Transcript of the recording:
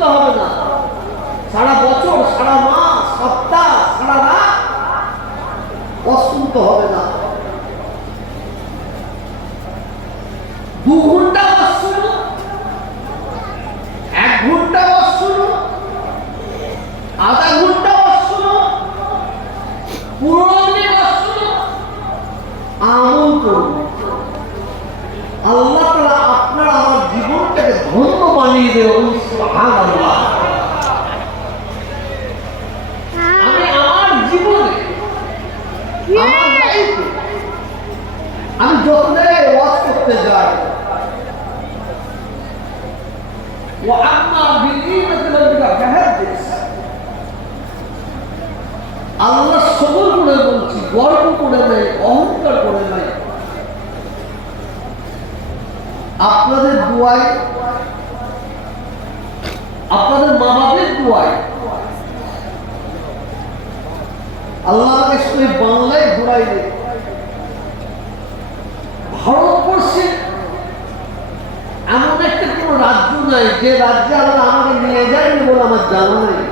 শুনতে হবে না। সারা বছর, সারা মাস, সপ্তাহ, সারা রাত শুনতে হবে না। দু ঘণ্টা এক ঘণ্টা ওয়াজ আধা ঘণ্টা শুনুন পুরো দিনে ওয়াজ আমল করুন আল্লাহ তাআলা আপনার আমার জীবনটাকে ধন্য বানিয়ে দেবেন সুবহানাল্লাহ আমি আমার জীবনে আমার লাইফে আমি যত জায়গায় ওয়াজ করতে যাই وأما بنعمة ربك فحدث আল্লাহ সবল করে বলছি গর্ব করে নেই অহংকার করে নাই আপনাদের দুয়ায় আপনাদের মা বাবের দোয়ায় আল্লাহ শুধু বাংলায় ঘুরাইলে ভারতবর্ষে এমন একটা কোনো রাজ্য নাই, যে রাজ্যে আল্লাহ আমাকে নিয়ে যায়নি বলে আমার জানা নেই।